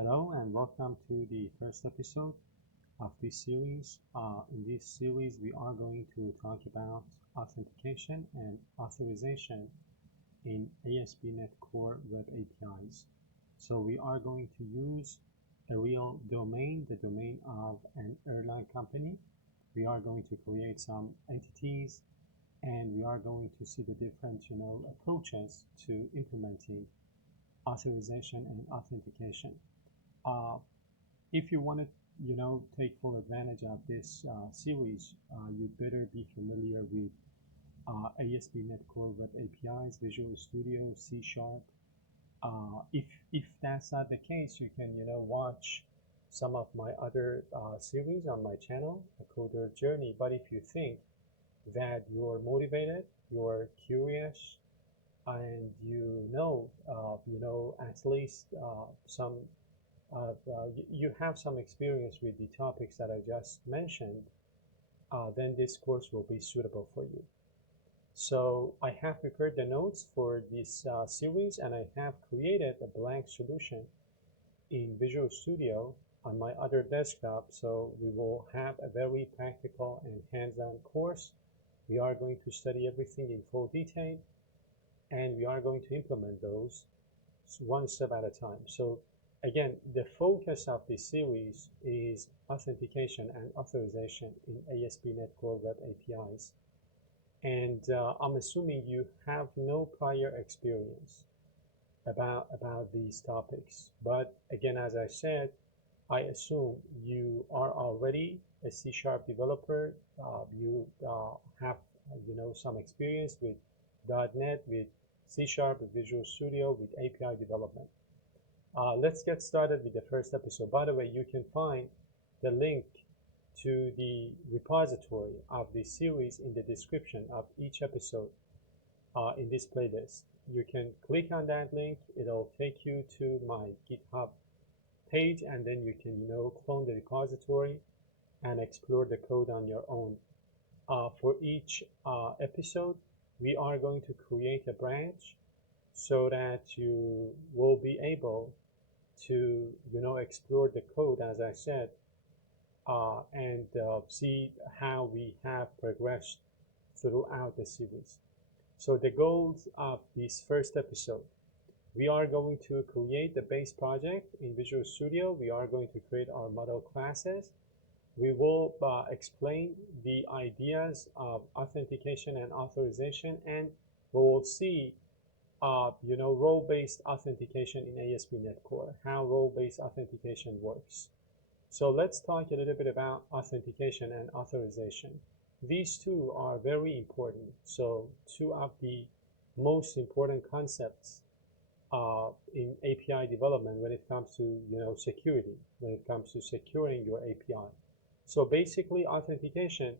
Hello and welcome to the first episode of this series. In this series, we are going to talk about authentication and authorization in ASP.NET Core Web APIs. So we are going to use a real domain, the domain of an airline company. We are going to create some entities and we are going to see the different, approaches to implementing authorization and authentication. Uh, if you want to, take full advantage of this series, you'd better be familiar with ASP.NET Core Web APIs, Visual Studio, C Sharp. If that's not the case, you can, watch some of my other series on my channel, The Coder Journey. But if you think that you're motivated, you're curious, and at least some you have some experience with the topics that I just mentioned, then this course will be suitable for you. So I have prepared the notes for this series, and I have created a blank solution in Visual Studio on my other desktop. So we will have a very practical and hands-on course. We are going to study everything in full detail, and we are going to implement those one step at a time. So again, the focus of this series is authentication and authorization in ASP.NET Core Web APIs. And I'm assuming you have no prior experience about these topics. But again, as I said, I assume you are already a C# developer. You have some experience with .NET, with C#, with Visual Studio, with API development. Let's get started with the first episode. By the way, you can find the link to the repository of this series in the description of each episode in this playlist. You can click on that link. It'll take you to my GitHub page, and then you can, clone the repository and explore the code on your own. For each episode, we are going to create a branch so that you will be able to, explore the code, as I said, and see how we have progressed throughout the series. So the goals of this first episode: we are going to create the base project in Visual Studio. We are going to create our model classes. We will explain the ideas of authentication and authorization, and we will see role-based authentication in ASP.NET Core, how role-based authentication works. So let's talk a little bit about authentication and authorization. These two are very important. So two of the most important concepts in API development when it comes to security, when it comes to securing your API. So basically, authentication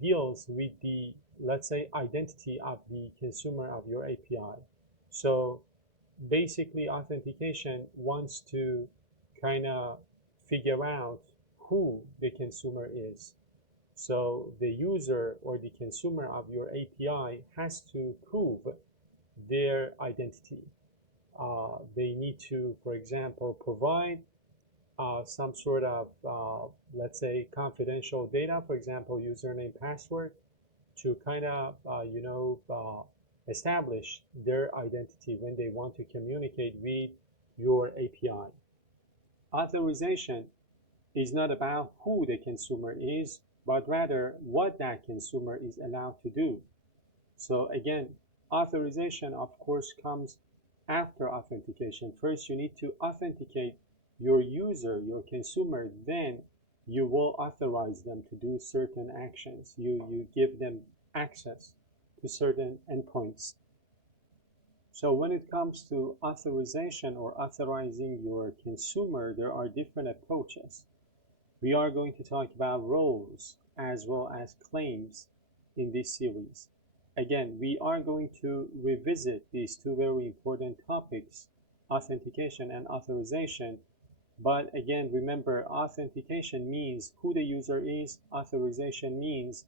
deals with the, let's say, identity of the consumer of your API. So basically, authentication wants to kind of figure out who the consumer is. So the user or the consumer of your API has to prove their identity. They need to, for example, provide some sort of, let's say, confidential data, for example, username, password, to kind of, establish their identity when they want to communicate with your API. Authorization is not about who the consumer is, but rather what that consumer is allowed to do. So again, authorization, of course, comes after authentication. First, you need to authenticate your user, your consumer, then you will authorize them to do certain actions. You give them access to certain endpoints. So when it comes to authorization or authorizing your consumer, there are different approaches. We are going to talk about roles as well as claims in this series. Again, we are going to revisit these two very important topics, authentication and authorization. But again, remember, authentication means who the user is. Authorization means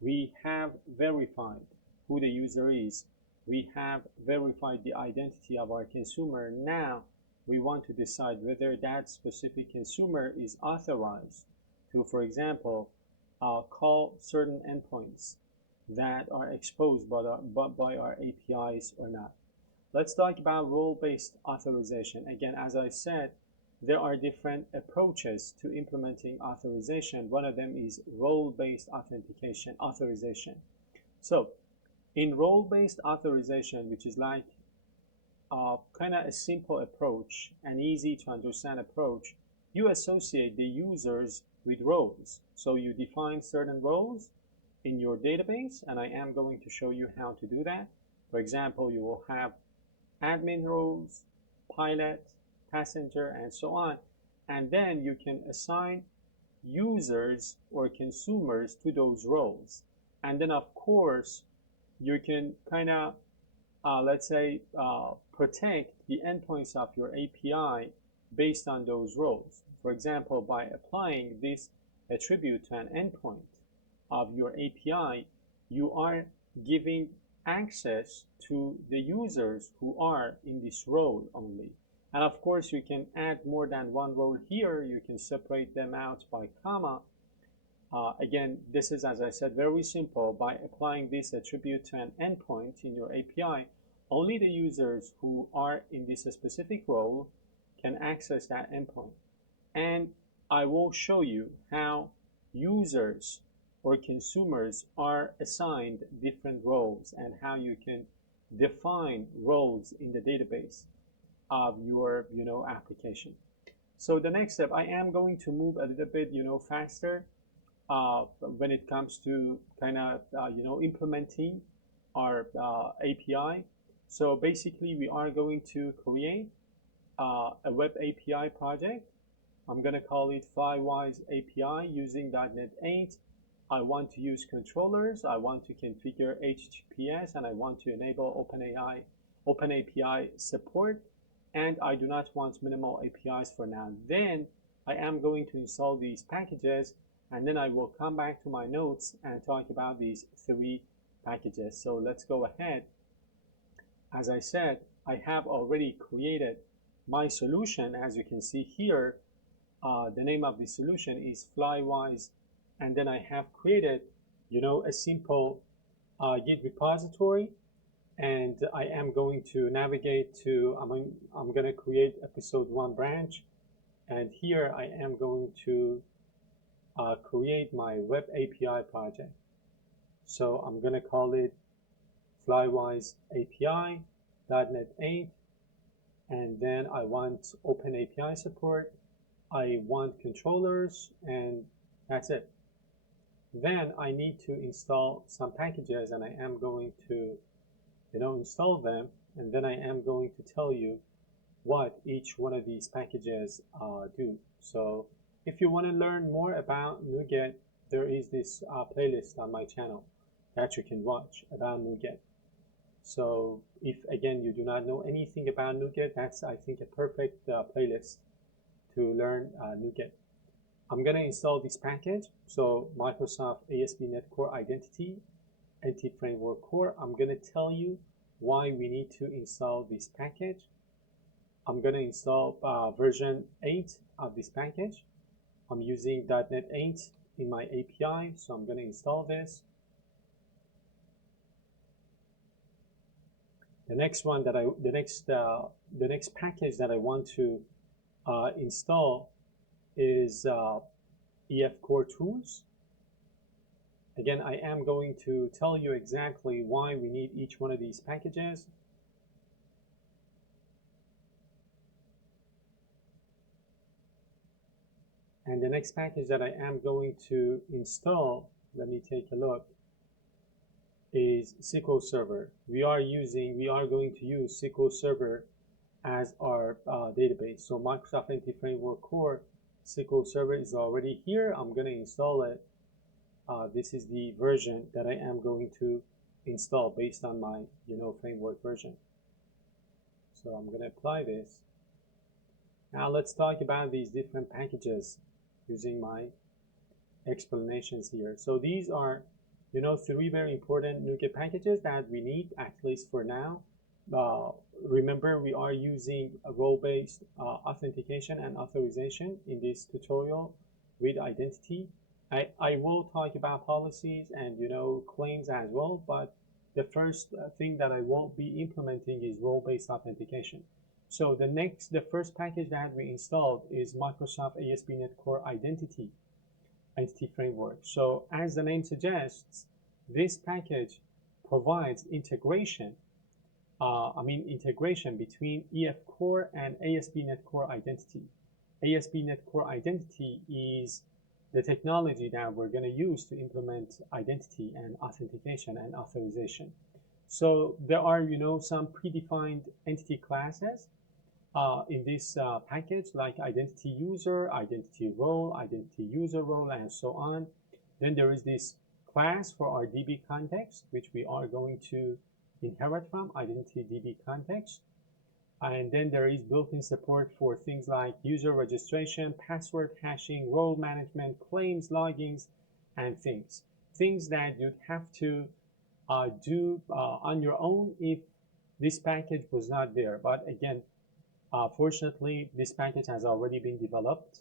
we have verified who the user is. We have verified the identity of our consumer. Now we want to decide whether that specific consumer is authorized to, for example, call certain endpoints that are exposed by our APIs or not. Let's talk about role-based authorization. Again, as I said, there are different approaches to implementing authorization. One of them is role-based authorization. So in role-based authorization, which is like kind of a simple approach, an easy to understand approach, you associate the users with roles. So you define certain roles in your database, and I am going to show you how to do that. For example, you will have admin roles, pilot, passenger, and so on. And then you can assign users or consumers to those roles. And then, of course, you can kind of, let's say, protect the endpoints of your API based on those roles. For example, by applying this attribute to an endpoint of your API, you are giving access to the users who are in this role only. And of course, you can add more than one role here. You can separate them out by comma. Again, this is, as I said, very simple. By applying this attribute to an endpoint in your API, only the users who are in this specific role can access that endpoint. And I will show you how users or consumers are assigned different roles and how you can define roles in the database of your application. So the next step, I am going to move a little bit faster when it comes to kind of implementing our API. So basically we are going to create a web API project. I'm going to call it Flywise API using .NET 8. I want to use controllers, I want to configure HTTPS, and I want to enable OpenAPI support, and I do not want minimal APIs for now. Then I am going to install these packages, and then I will come back to my notes and talk about these 3 packages. So let's go ahead. As I said, I have already created my solution. As you can see here, the name of the solution is Flywise, and then I have created a simple Git repository, and I am going to navigate to, I'm going to create episode 1 branch, and here I am going to create my web API project. So I'm going to call it Flywise API .NET 8, and then I want OpenAPI support, I want controllers, and that's it. Then I need to install some packages, and I am going to install them, and then I am going to tell you what each one of these packages do. So if you want to learn more about NuGet, there is this playlist on my channel that you can watch about NuGet. So if, again, you do not know anything about NuGet, that's, I think, a perfect playlist to learn NuGet. I'm going to install this package. So Microsoft ASP.NET Core Identity, NT Framework Core. I'm going to tell you why we need to install this package. I'm going to install version 8 of this package. I'm using .NET 8 in my API, so I'm going to install this. The next one that the next package that I want to install is EF Core Tools. Again, I am going to tell you exactly why we need each one of these packages. And the next package that I am going to install, let me take a look, is SQL Server. We are going to use SQL Server as our database. So Microsoft NT Framework Core SQL Server is already here. I'm going to install it. This is the version that I am going to install based on my framework version. So I'm going to apply this. Now let's talk about these different packages using my explanations here. So these are 3 very important NuGet packages that we need, at least for now. uh, remember we are using a role-based authentication and authorization in this tutorial with identity. I will talk about policies and claims as well, but the first thing that I will be implementing is role-based authentication. So the first package that we installed is Microsoft ASP.NET Core Entity Framework. So as the name suggests, this package provides integration between EF Core and ASP.NET Core Identity. ASP.NET Core Identity is the technology that we're going to use to implement identity and authentication and authorization. So there are, some predefined entity classes in this package, like identity user, identity role, identity user role, and so on. Then there is this class for our DB context, which we are going to inherit from identity DB context. And then there is built-in support for things like user registration, password hashing, role management, claims, logins, and things that you'd have to do on your own if this package was not there. But again, fortunately, this package has already been developed,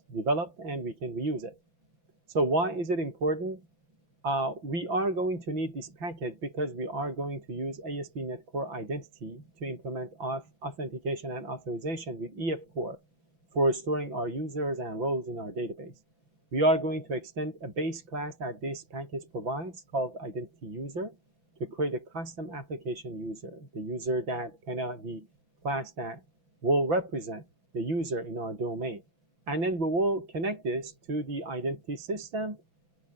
and we can reuse it. So why is it important? We are going to need this package because we are going to use ASP.NET Core Identity to implement authentication and authorization with EF Core for storing our users and roles in our database. We are going to extend a base class that this package provides called Identity User to create a custom application user, the user that the class that will represent the user in our domain. And then we will connect this to the identity system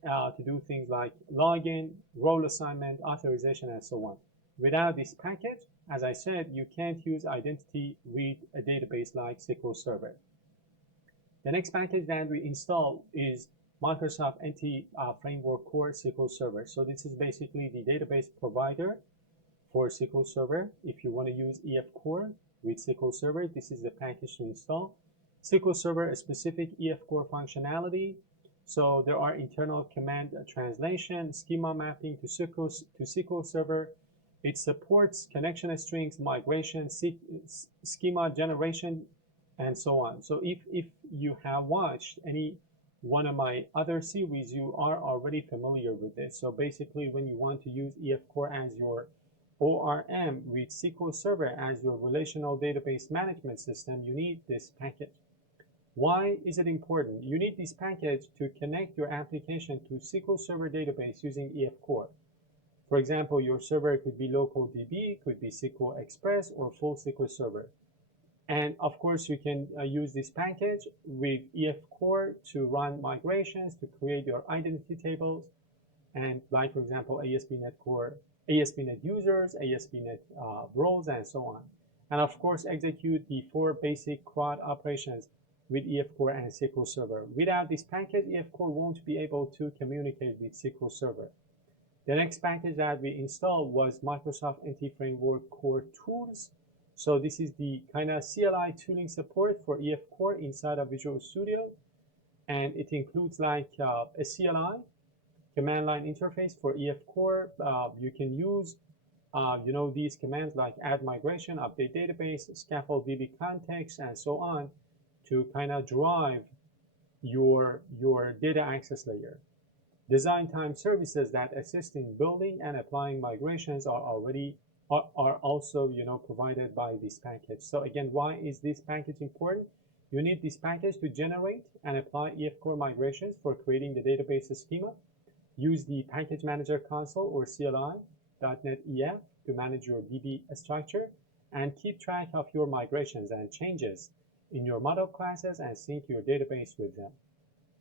to do things like login, role assignment, authorization, and so on. Without this package, as I said, you can't use identity with a database like SQL Server. The next package that we install is Microsoft Entity Framework Core SQL Server. So this is basically the database provider for SQL Server. If you want to use EF Core with SQL Server, this is the package to install. SQL Server, a specific EF Core functionality. So there are internal command translation, schema mapping to SQL Server. It supports connection strings, migration, schema generation, and so on. So if you have watched any one of my other series, you are already familiar with this. So basically, when you want to use EF Core as your ORM with SQL Server as your relational database management system, you need this package. Why is it important? You need this package to connect your application to SQL Server database using EF Core. For example, your server could be local DB, could be SQL Express, or full SQL Server. And of course, you can use this package with EF Core to run migrations, to create your identity tables, and like, for example, ASP.NET Core, ASP.NET users, ASP.NET roles, and so on. And of course, execute the 4 basic CRUD operations with EF Core and SQL Server. Without this package, EF Core won't be able to communicate with SQL Server. The next package that we installed was Microsoft Entity Framework Core Tools. So this is the kind of CLI tooling support for EF Core inside of Visual Studio. And it includes like a CLI, command line interface for EF Core. You can use these commands like add migration, update database, scaffold DB context, and so on to kind of drive your data access layer. Design time services that assist in building and applying migrations are also provided by this package. So again, why is this package important? You need this package to generate and apply EF Core migrations for creating the database schema. Use the package manager console or CLI.NET EF to manage your DB structure and keep track of your migrations and changes in your model classes and sync your database with them.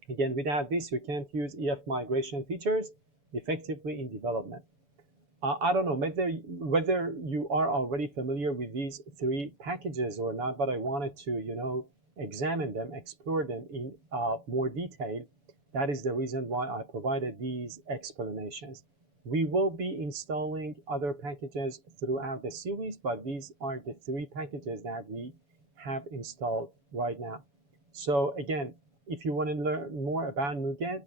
Again, without this, you can't use EF migration features effectively in development. I don't know whether you are already familiar with these 3 packages or not, but I wanted to examine them, explore them in more detail. That is the reason why I provided these explanations. We will be installing other packages throughout the series, but these are the 3 packages that we have installed right now. So again, if you want to learn more about NuGet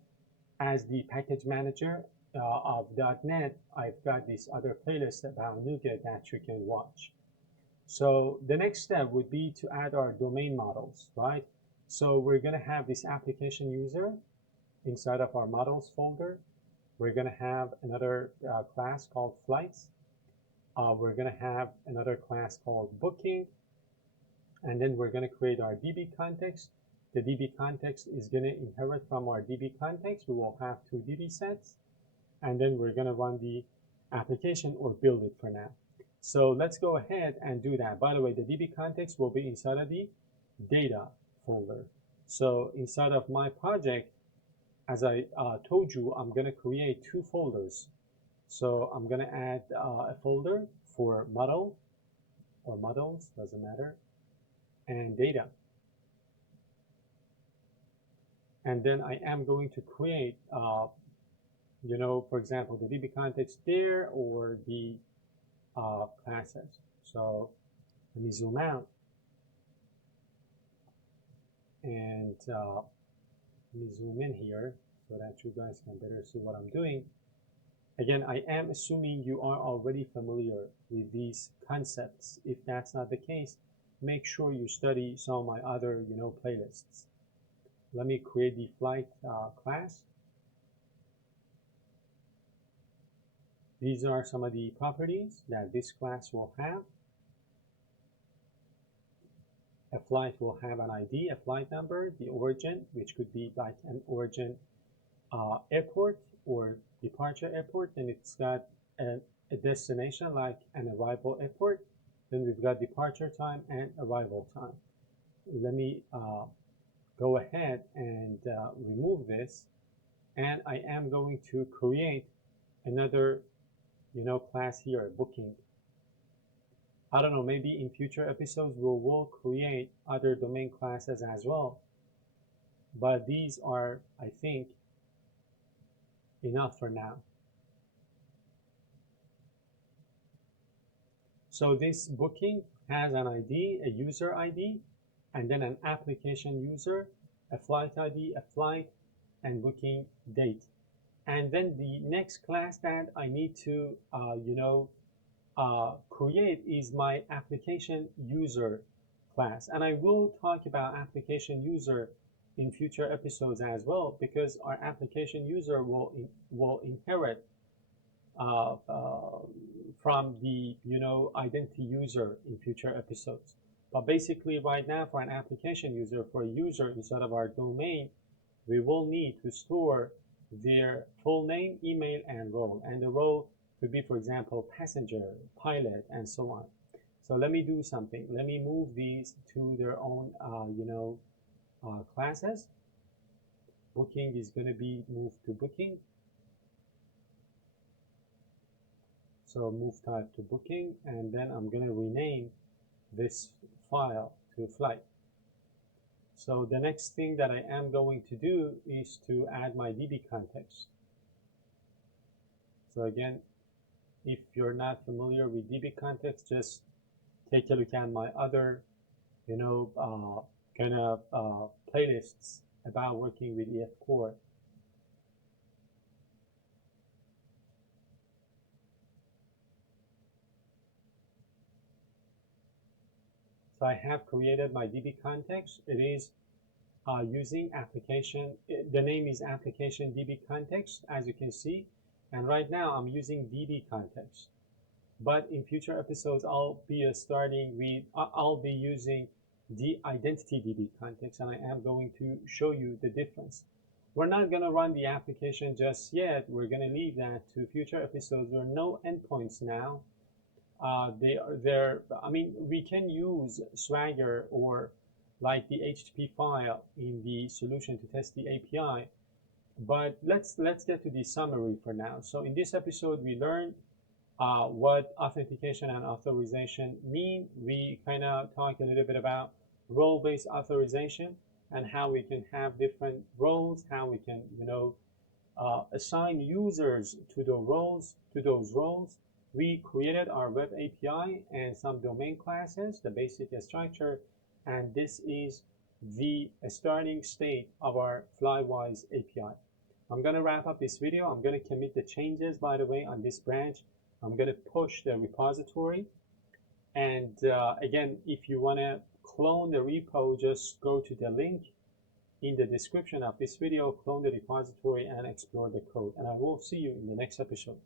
as the package manager of .NET, I've got this other playlist about NuGet that you can watch. So the next step would be to add our domain models, right? So we're going to have this application user inside of our models folder. We're going to have another class called flights. We're going to have another class called booking. And then we're going to create our DB context. The DB context is going to inherit from our DB context. We will have two DB sets. And then we're going to run the application or build it for now. So let's go ahead and do that. By the way, the DB context will be inside of the data folder. So inside of my project, as I told you, I'm going to create two folders. So I'm going to add a folder for model or models, doesn't matter, and data. And then I am going to create, for example, the DB context there or the classes. So let me zoom out and let me zoom in here so that you guys can better see what I'm doing. Again, I am assuming you are already familiar with these concepts. If that's not the case, make sure you study some of my other, playlists. Let me create the flight class. These are some of the properties that this class will have. A flight will have an ID, a flight number, the origin, which could be like an origin airport or departure airport. Then it's got a destination like an arrival airport. Then we've got departure time and arrival time. Let me go ahead and remove this. And I am going to create another class here, booking. I don't know, maybe in future episodes we will create other domain classes as well. But these are, I think, enough for now. So this booking has an ID, a user ID, and then an application user, a flight ID, a flight, and booking date. And then the next class that I need to, create is my application user class. And I will talk about application user in future episodes as well, because our application user will inherit from the identity user in future episodes. But basically right now for an application user, for a user inside of our domain, we will need to store their full name, email, and role. And the role could be, for example, passenger, pilot, and so on. So let me do something. Let me move these to their own, classes. Booking is going to be moved to booking. So move type to booking, and then I'm going to rename this file to flight. So the next thing that I am going to do is to add my DB context. So again, if you're not familiar with DB context, just take a look at my other, playlists about working with EF Core. So I have created my DB context. It is using application. The name is application DB context, as you can see. And right now I'm using DB context. But in future episodes, I'll be I'll be using the identity DB context, and I am going to show you the difference. We're not going to run the application just yet. We're going to leave that to future episodes. There are no endpoints now. We can use Swagger or like the HTTP file in the solution to test the API. But let's get to the summary for now. So in this episode, we learned what authentication and authorization mean. We kind of talk a little bit about role-based authorization and how we can have different roles, how we can, assign users to those roles. We created our web API and some domain classes, the basic structure, and this is the starting state of our Flywise API. I'm going to wrap up this video. I'm going to commit the changes, by the way, on this branch. I'm going to push the repository, And again, if you want to clone the repo, just go to the link in the description of this video, clone the repository, and explore the code. And I will see you in the next episode.